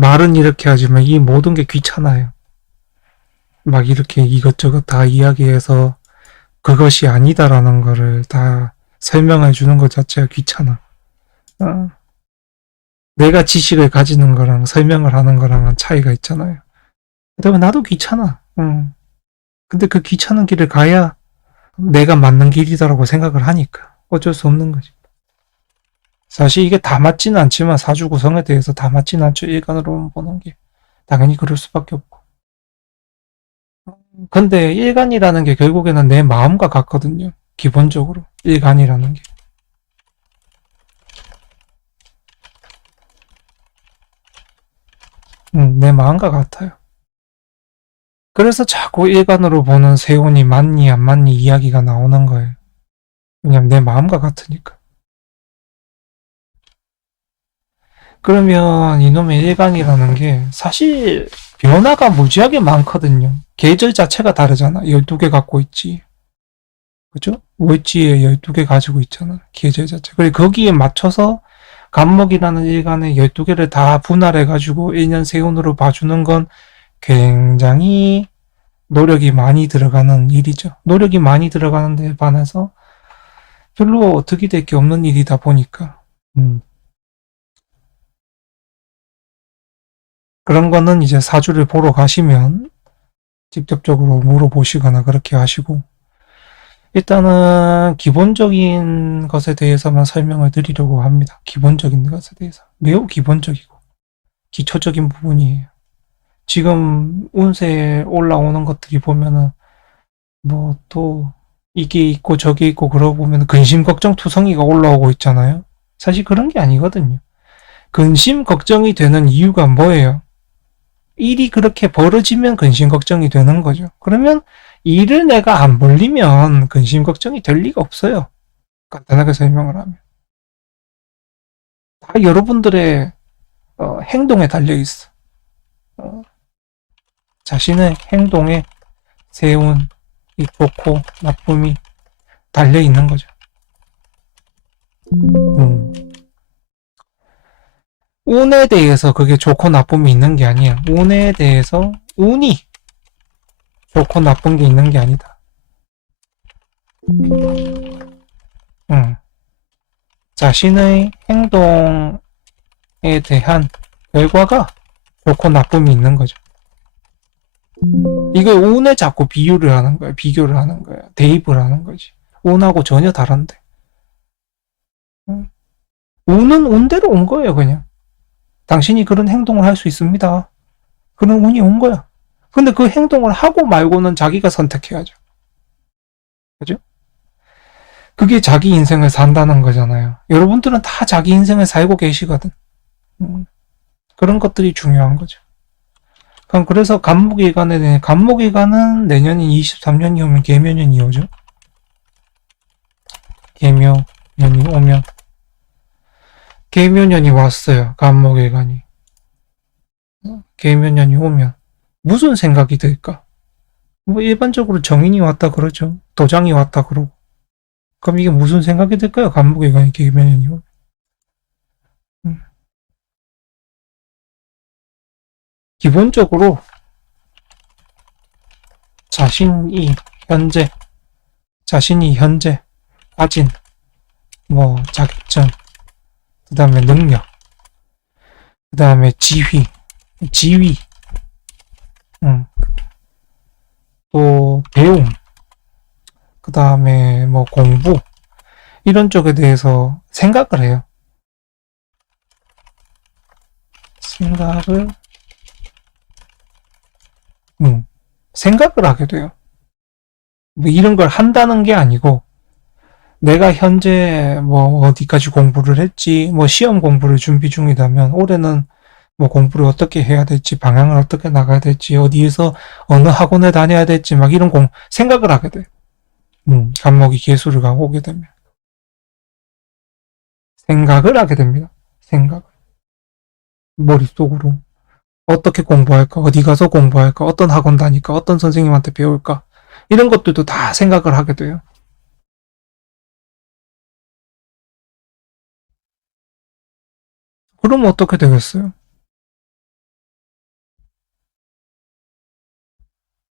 말은 이렇게 하지만 이 모든 게 귀찮아요. 막 이렇게 이것저것 다 이야기해서 그것이 아니다라는 거를 다 설명해 주는 것 자체가 귀찮아. 어, 내가 지식을 가지는 거랑 설명을 하는 거랑은 차이가 있잖아요. 그다음에 나도 귀찮아. 근데 그 귀찮은 길을 가야 내가 맞는 길이다라고 생각을 하니까 어쩔 수 없는 거지. 사실 이게 다 맞지는 않지만 사주 구성에 대해서 다 맞지는 않죠. 일간으로 보는 게. 당연히 그럴 수밖에 없고. 근데 일간이라는 게 결국에는 내 마음과 같거든요. 기본적으로. 일간이라는 게. 내 마음과 같아요. 그래서 자꾸 일간으로 보는 세운이 맞니 안 맞니 이야기가 나오는 거예요. 왜냐면 내 마음과 같으니까. 그러면 이놈의 일간이라는 게 사실 변화가 무지하게 많거든요. 계절 자체가 다르잖아. 12개 갖고 있지. 그죠? 월지에 12개 가지고 있잖아. 계절 자체. 그리고 거기에 맞춰서 간목이라는 일간의 12개를 다 분할해가지고 1년 세운으로 봐주는 건 굉장히 노력이 많이 들어가는 일이죠. 노력이 많이 들어가는 데 반해서 별로 득이 될 게 없는 일이다 보니까. 음, 그런 거는 이제 사주를 보러 가시면 직접적으로 물어보시거나 그렇게 하시고, 일단은 기본적인 것에 대해서만 설명을 드리려고 합니다. 기본적인 것에 대해서. 매우 기본적이고, 기초적인 부분이에요. 지금 운세에 올라오는 것들이 보면은, 뭐 또, 이게 있고 저게 있고 그러고 보면 근심 걱정 투성이가 올라오고 있잖아요. 사실 그런 게 아니거든요. 근심 걱정이 되는 이유가 뭐예요? 일이 그렇게 벌어지면 근심 걱정이 되는 거죠. 그러면 일을 내가 안 벌리면 근심 걱정이 될 리가 없어요. 간단하게 설명을 하면. 다 여러분들의 행동에 달려 있어. 어, 자신의 행동에 세운 이 좋고 나쁨이 달려 있는 거죠. 음. 운에 대해서 그게 좋고 나쁨이 있는 게 아니야. 운에 대해서 운이 좋고 나쁜 게 있는 게 아니다. 음. 자신의 행동에 대한 결과가 좋고 나쁨이 있는 거죠. 이걸 운에 자꾸 비유를 하는 거야. 비교를 하는 거야. 대입을 하는 거지. 운하고 전혀 다른데. 운은 운대로 온 거예요, 그냥. 당신이 그런 행동을 할 수 있습니다. 그런 운이 온 거야. 근데 그 행동을 하고 말고는 자기가 선택해야죠. 그죠? 그게 자기 인생을 산다는 거잖아요. 여러분들은 다 자기 인생을 살고 계시거든. 그런 것들이 중요한 거죠. 그래서 간목일간은 내년인 23년이 오면 계묘년이 오죠. 계묘년이 오면 계묘년이 왔어요. 간목일간이. 계묘년이 오면 무슨 생각이 들까? 뭐 일반적으로 정인이 왔다 그러죠. 도장이 왔다 그러고. 그럼 이게 무슨 생각이 들까요? 간목일간이 계묘년이 오면. 음. 기본적으로 자신이 현재 자신이 현재 가진 뭐 자격증, 그 다음에 능력, 그 다음에 지위, 음, 또 배움, 그 다음에 뭐 공부 이런 쪽에 대해서 생각을 해요. 생각을 음, 생각을 하게 돼요. 뭐 이런 걸 한다는 게 아니고 내가 현재 뭐 어디까지 공부를 했지, 뭐 시험 공부를 준비 중이라면 올해는 뭐 공부를 어떻게 해야 될지, 방향을 어떻게 나가야 될지, 어디에서 어느 학원에 다녀야 될지 막 이런 생각을 하게 돼요. 간목이 계수를 가고 오게 되면 생각을 하게 됩니다. 생각 머릿속으로 어떻게 공부할까, 어디 가서 공부할까, 어떤 학원 다닐까, 어떤 선생님한테 배울까 이런 것들도 다 생각을 하게 돼요. 그러면 어떻게 되겠어요?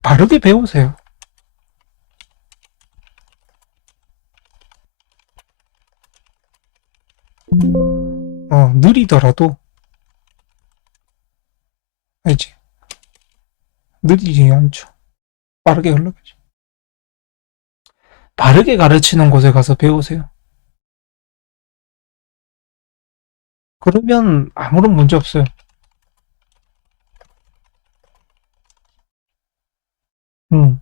바르게 배우세요. 느리더라도, 알지? 느리지 않죠. 빠르게 흘러가죠. 바르게 가르치는 곳에 가서 배우세요. 그러면 아무런 문제 없어요. 음.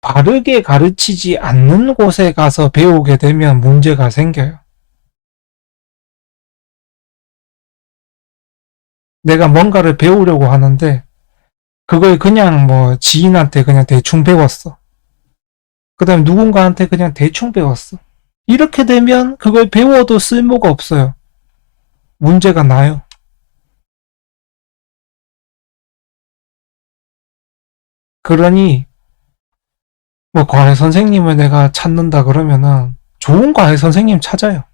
바르게 가르치지 않는 곳에 가서 배우게 되면 문제가 생겨요. 내가 뭔가를 배우려고 하는데, 그걸 그냥 뭐 지인한테 그냥 대충 배웠어. 그 다음에 누군가한테 그냥 대충 배웠어. 이렇게 되면 그걸 배워도 쓸모가 없어요. 문제가 나요. 그러니 뭐 과외 선생님을 내가 찾는다 그러면은 좋은 과외 선생님 찾아요.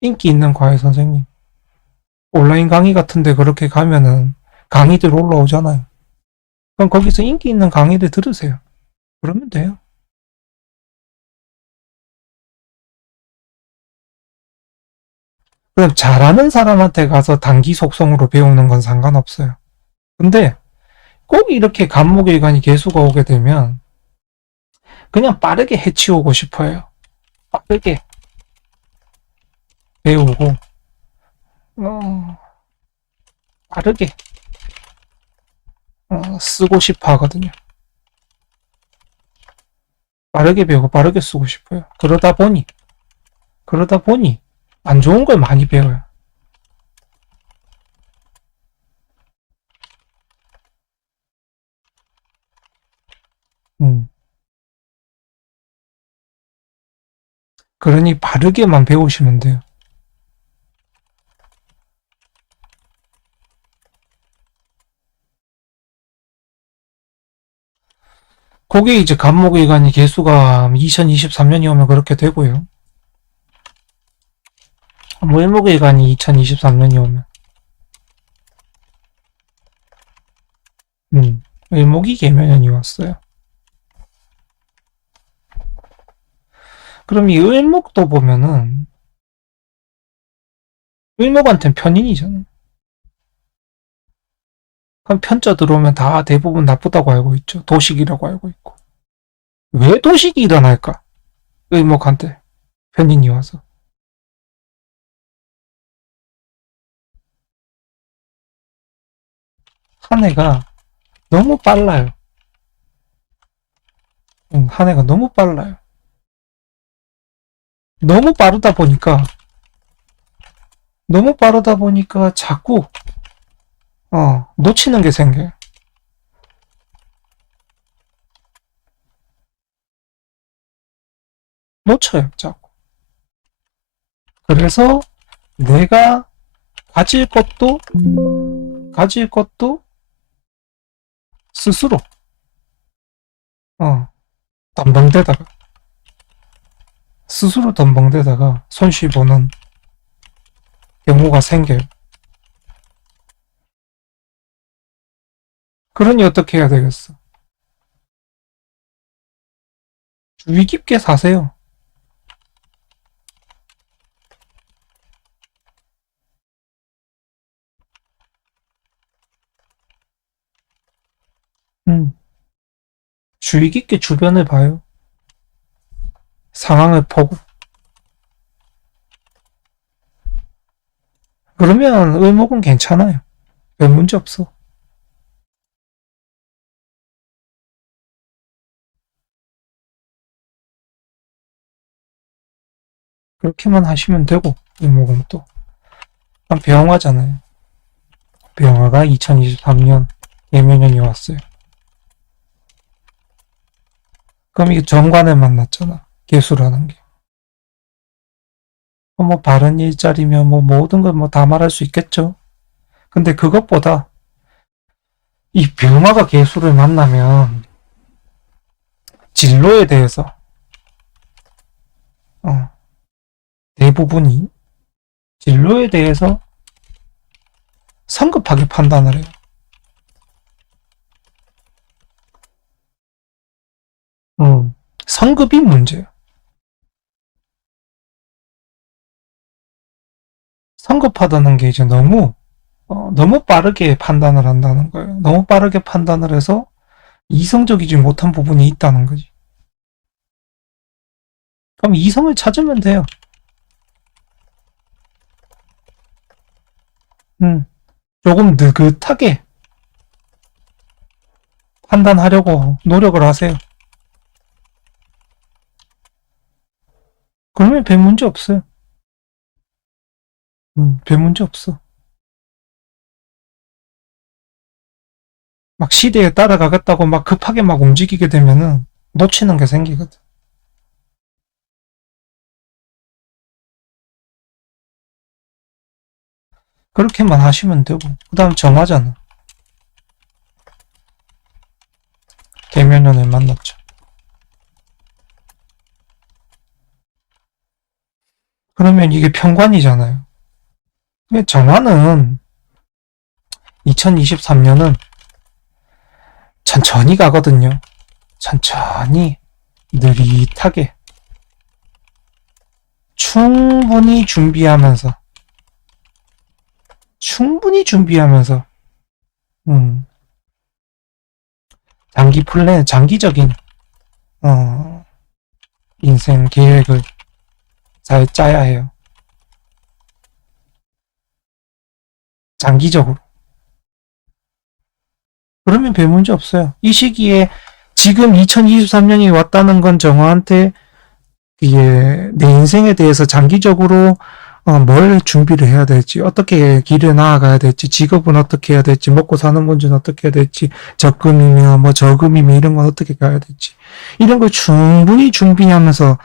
인기 있는 과외 선생님. 온라인 강의 같은데 그렇게 가면은 강의들 올라오잖아요. 그럼 거기서 인기 있는 강의들 들으세요. 그러면 돼요. 그럼 잘하는 사람한테 가서 단기 속성으로 배우는 건 상관없어요. 근데 꼭 이렇게 간목일관이 개수가 오게 되면 그냥 빠르게 해치우고 싶어요. 빠르게 배우고 어, 빠르게 쓰고 싶어 하거든요. 빠르게 배우고 빠르게 쓰고 싶어요. 그러다 보니 안 좋은 걸 많이 배워요. 음. 그러니 바르게만 배우시면 돼요. 그게 이제 간목일관이 개수가 2023년이 오면 그렇게 되고요. 모일목일관이 2023년이 오면 일목이 개면연이 왔어요. 그럼 이 을목도 보면은 을목한테는 편인이잖아. 그럼 편자 들어오면 다 대부분 나쁘다고 알고 있죠. 도식이라고 알고 있고. 왜 도식이 일어날까? 을목한테 편인이 와서. 한 해가 너무 빨라요. 한 해가 너무 빨라요. 너무 빠르다 보니까 자꾸 놓치는 게 생겨요. 놓쳐요, 자꾸. 그래서 내가 가질 것도 스스로 어, 덤벙대다가 손쉬 보는 경우가 생겨요. 그러니 어떻게 해야 되겠어? 주의 깊게 사세요. 음, 주의 깊게 주변을 봐요. 상황을 보고. 그러면 을목은 괜찮아요. 별 문제 없어. 그렇게만 하시면 되고, 을목은 또. 병화잖아요. 병화가 2023년 예묘년이 왔어요. 그럼 이게 정관을 만났잖아. 개수라는 게. 뭐 바른 일자리면 뭐 모든 걸 뭐 다 말할 수 있겠죠. 근데 그것보다 이 병화가 개수를 만나면 진로에 대해서 어, 대부분이 진로에 대해서 성급하게 판단을 해요. 성급이 문제예요. 성급하다는 게 이제 너무 빠르게 판단을 한다는 거예요. 너무 빠르게 판단을 해서 이성적이지 못한 부분이 있다는 거지. 그럼 이성을 찾으면 돼요. 음, 조금 느긋하게 판단하려고 노력을 하세요. 그러면 별 문제 없어요. 별 문제 없어. 막 시대에 따라가겠다고 막 급하게 막 움직이게 되면은 놓치는 게 생기거든. 그렇게만 하시면 되고, 그 다음 정하잖아. 대면연을 만났죠. 그러면 이게 편관이잖아요. 근데 정화는 2023년은 천천히 가거든요. 천천히, 느릿하게, 충분히 준비하면서, 충분히 준비하면서, 음, 장기적인, 어, 인생 계획을 잘 짜야 해요. 장기적으로. 그러면 별 문제 없어요. 이 시기에 지금 2023년이 왔다는 건 정화한테 이게 내 인생에 대해서 장기적으로 뭘 준비를 해야 될지, 어떻게 길을 나아가야 될지, 직업은 어떻게 해야 될지, 먹고 사는 문제는 어떻게 해야 될지, 적금이며 뭐 저금이며 이런 건 어떻게 가야 될지, 이런 걸 충분히 준비하면서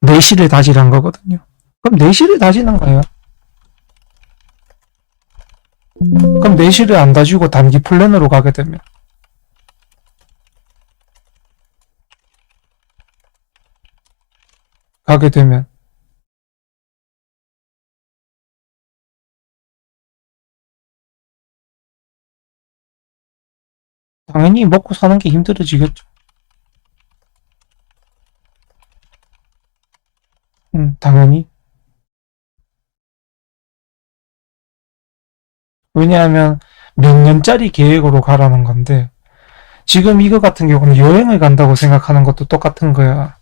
내실을 다지란 거거든요. 그럼 내실을 다지는 거예요. 그럼 내실을 안 다지고 단기 플랜으로 가게 되면 당연히 먹고 사는 게 힘들어지겠죠. 당연히. 왜냐하면 몇 년짜리 계획으로 가라는 건데, 지금 이거 같은 경우는 여행을 간다고 생각하는 것도 똑같은 거야.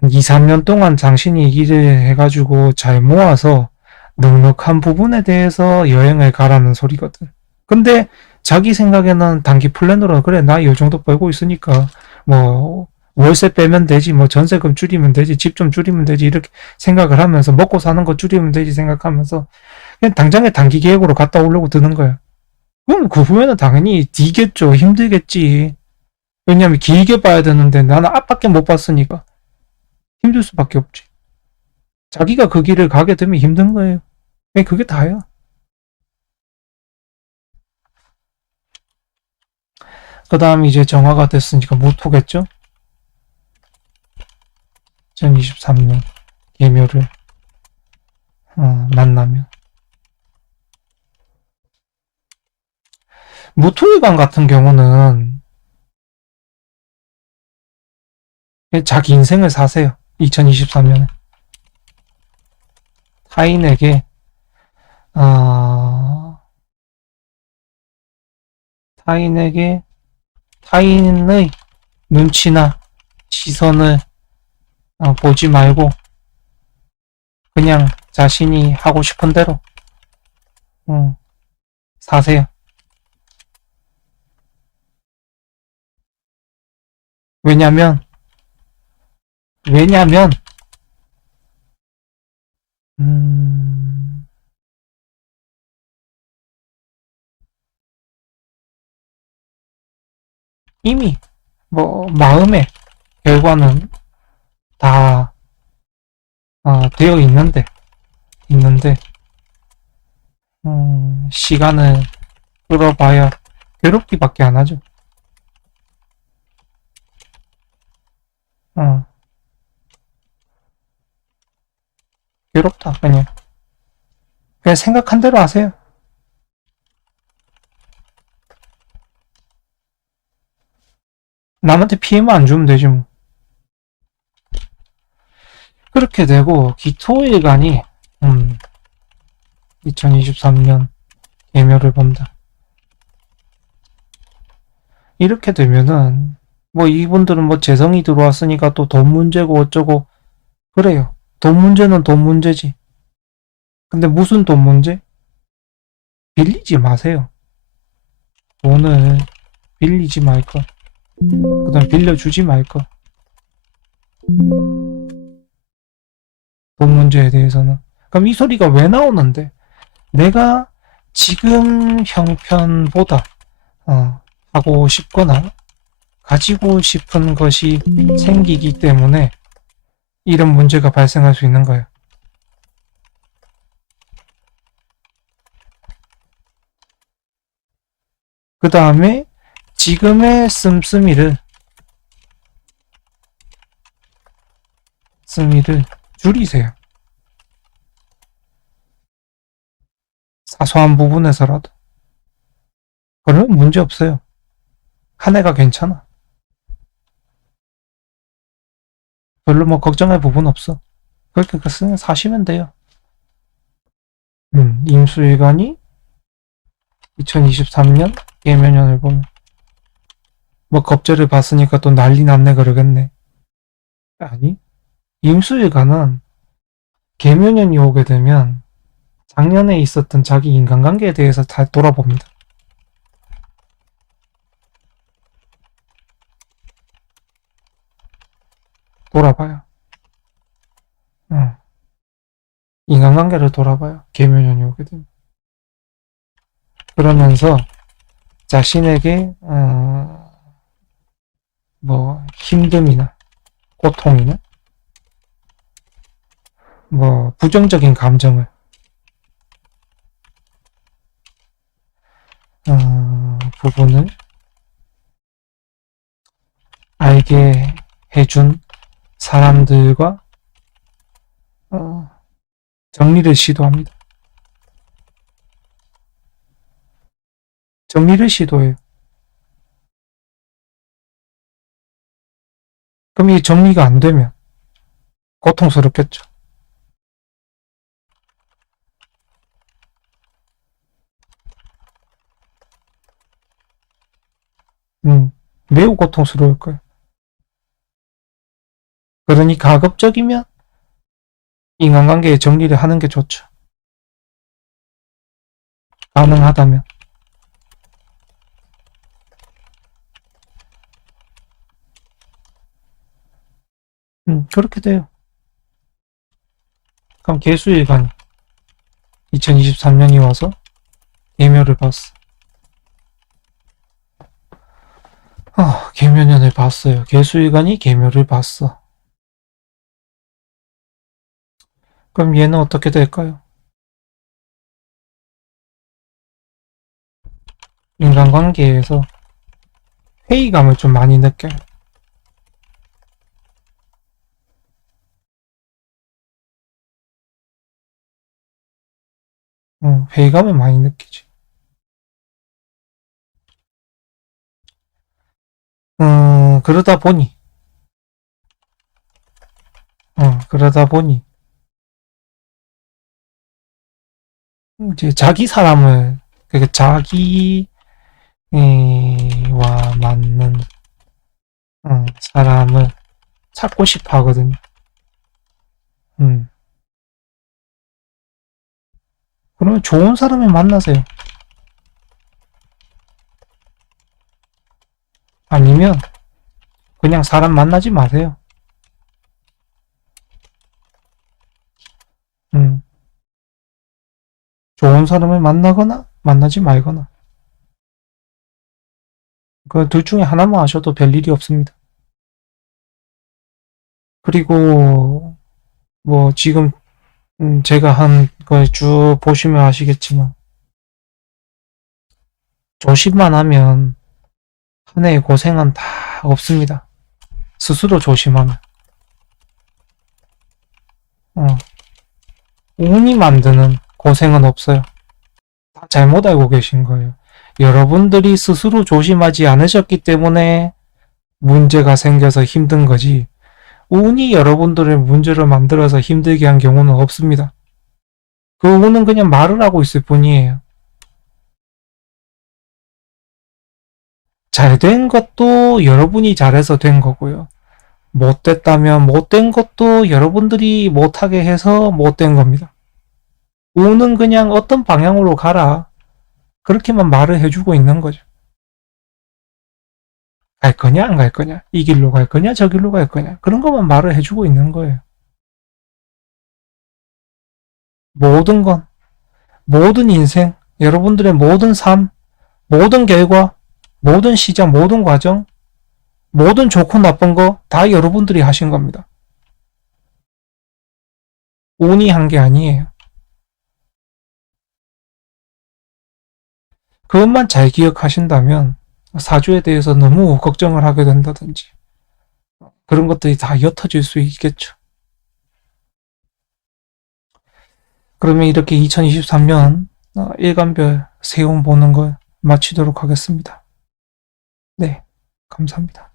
한 2, 3년 동안 당신이 일을 해가지고 잘 모아서 넉넉한 부분에 대해서 여행을 가라는 소리거든. 근데 자기 생각에는 단기 플랜으로, 그래, 나 이 정도 벌고 있으니까, 뭐, 월세 빼면 되지, 뭐, 전세금 줄이면 되지, 집 좀 줄이면 되지, 이렇게 생각을 하면서, 먹고 사는 거 줄이면 되지 생각하면서, 그냥 당장에 단기 계획으로 갔다 오려고 드는 거야. 그럼 그 후에는 당연히 뒤겠죠. 힘들겠지. 왜냐면 길게 봐야 되는데 나는 앞밖에 못 봤으니까 힘들 수밖에 없지. 자기가 그 길을 가게 되면 힘든 거예요. 그냥 그게 다야. 그 다음 이제 정화가 됐으니까 모토겠죠? 2023년 개묘를 만나면. 무토일관 같은 경우는 자기 인생을 사세요. 2023년에. 타인에게, 어, 타인에게, 타인의 눈치나 시선을 보지 말고 그냥 자신이 하고 싶은 대로 음, 사세요. 왜냐면 왜냐면 음, 이미 뭐 마음의 결과는 다 되어 있는데 시간을 끌어봐야 괴롭기밖에 안 하죠. 어, 괴롭다 그냥 생각한 대로 하세요. 남한테 피해만 안 주면 되지 뭐. 그렇게 되고 기토일간이 2023년 개묘를 본다. 이렇게 되면은 뭐 이분들은 뭐 재성이 들어왔으니까 또 돈 문제고 어쩌고 그래요. 돈 문제는 돈 문제지. 근데 무슨 돈 문제? 빌리지 마세요. 돈을 빌리지 말 것. 그다음 빌려주지 말 것. 돈 문제에 대해서는. 그럼 이 소리가 왜 나오는데? 내가 지금 형편보다 하고 싶거나 가지고 싶은 것이 생기기 때문에 이런 문제가 발생할 수 있는 거예요. 그 다음에 지금의 씀씀이를 줄이세요. 사소한 부분에서라도. 그러면 문제 없어요. 한 해가 괜찮아. 별로 뭐 걱정할 부분 없어. 그렇게 사시면 돼요. 임수일간이 2023년 예묘년을 보면 뭐 겁재를 봤으니까 또 난리 났네 그러겠네. 아니, 임수일간은 계묘년이 오게 되면 작년에 있었던 자기 인간관계에 대해서 다 돌아봅니다. 돌아봐요. 인간관계를 돌아봐요. 계묘년이 오게 되면. 그러면서 자신에게 뭐 힘듦이나 고통이나 뭐 부정적인 감정을 부분을 알게 해준 사람들과 정리를 시도합니다. 정리를 시도해요. 그럼 이 정리가 안 되면 고통스럽겠죠. 매우 고통스러울 거예요. 그러니 가급적이면 인간관계의 정리를 하는 게 좋죠. 가능하다면. 그렇게 돼요. 그럼 개수일간이 2023년이 와서 계묘를 봤어. 계묘년을 봤어요. 개수일간이 계묘를 봤어. 그럼 얘는 어떻게 될까요? 인간관계에서 회의감을 좀 많이 느껴요. 회의감을 많이 느끼지. 그러다 보니, 그러다 보니, 이제 자기 사람을, 그러니까 자기와 맞는, 사람을 찾고 싶어 하거든요. 그러면 좋은 사람을 만나세요. 아니면, 그냥 사람 만나지 마세요. 좋은 사람을 만나거나, 만나지 말거나. 그 둘 중에 하나만 하셔도 별일이 없습니다. 그리고, 뭐, 지금, 제가 한 걸 쭉 보시면 아시겠지만, 조심만 하면, 한 해의 고생은 다 없습니다. 스스로 조심하면. 어, 운이 만드는 고생은 없어요. 다 잘못 알고 계신 거예요. 여러분들이 스스로 조심하지 않으셨기 때문에 문제가 생겨서 힘든 거지, 운이 여러분들의 문제를 만들어서 힘들게 한 경우는 없습니다. 그 운은 그냥 말을 하고 있을 뿐이에요. 잘 된 것도 여러분이 잘해서 된 거고요. 못됐다면 못된 것도 여러분들이 못하게 해서 못된 겁니다. 운은 그냥 어떤 방향으로 가라, 그렇게만 말을 해주고 있는 거죠. 갈 거냐 안 갈 거냐, 이 길로 갈 거냐 저 길로 갈 거냐, 그런 것만 말을 해주고 있는 거예요. 모든 건, 모든 인생, 여러분들의 모든 삶, 모든 결과, 모든 시작, 모든 과정, 모든 좋고 나쁜 거 다 여러분들이 하신 겁니다. 운이 한 게 아니에요. 그것만 잘 기억하신다면 사주에 대해서 너무 걱정을 하게 된다든지 그런 것들이 다 옅어질 수 있겠죠. 그러면 이렇게 2023년 일간별 세운 보는 걸 마치도록 하겠습니다. 네, 감사합니다.